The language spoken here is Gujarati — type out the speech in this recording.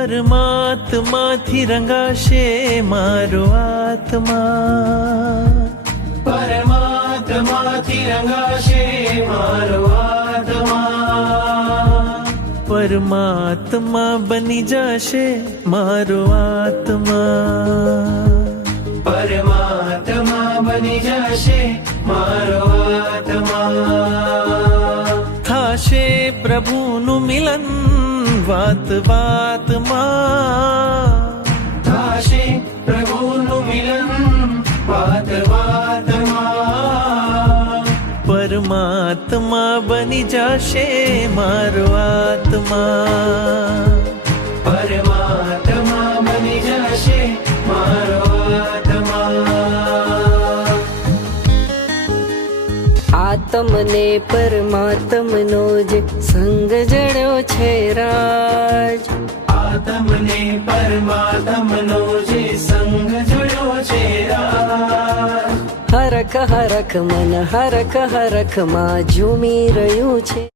પરમાત્માથી રંગાશે મારો આત્મા, પરમાત્માથી રંગાશે મારો આત્મા, પરમાત્મા બની જશે મારો આત્મા, પરમાત્મા બની જશે મારો આત્મા. થાશે પ્રભુનું મિલન વાત વાતમાં, થાશે પ્રભુનું મિલન વાત વાતમાં, પરમાત્મા બની જશે મારો આત્મા, પરમાત્મા બની જશે મારો આત્મા. આત્મને પરમાત્મનો જે સંગ જડ્યો છે રાજ, આત્મને પરમાત્મનો જે સંગ જોડ્યો છે રાજ, હરખ હરખ મન હરખ હરખ માં ઝૂમી રહ્યું છે.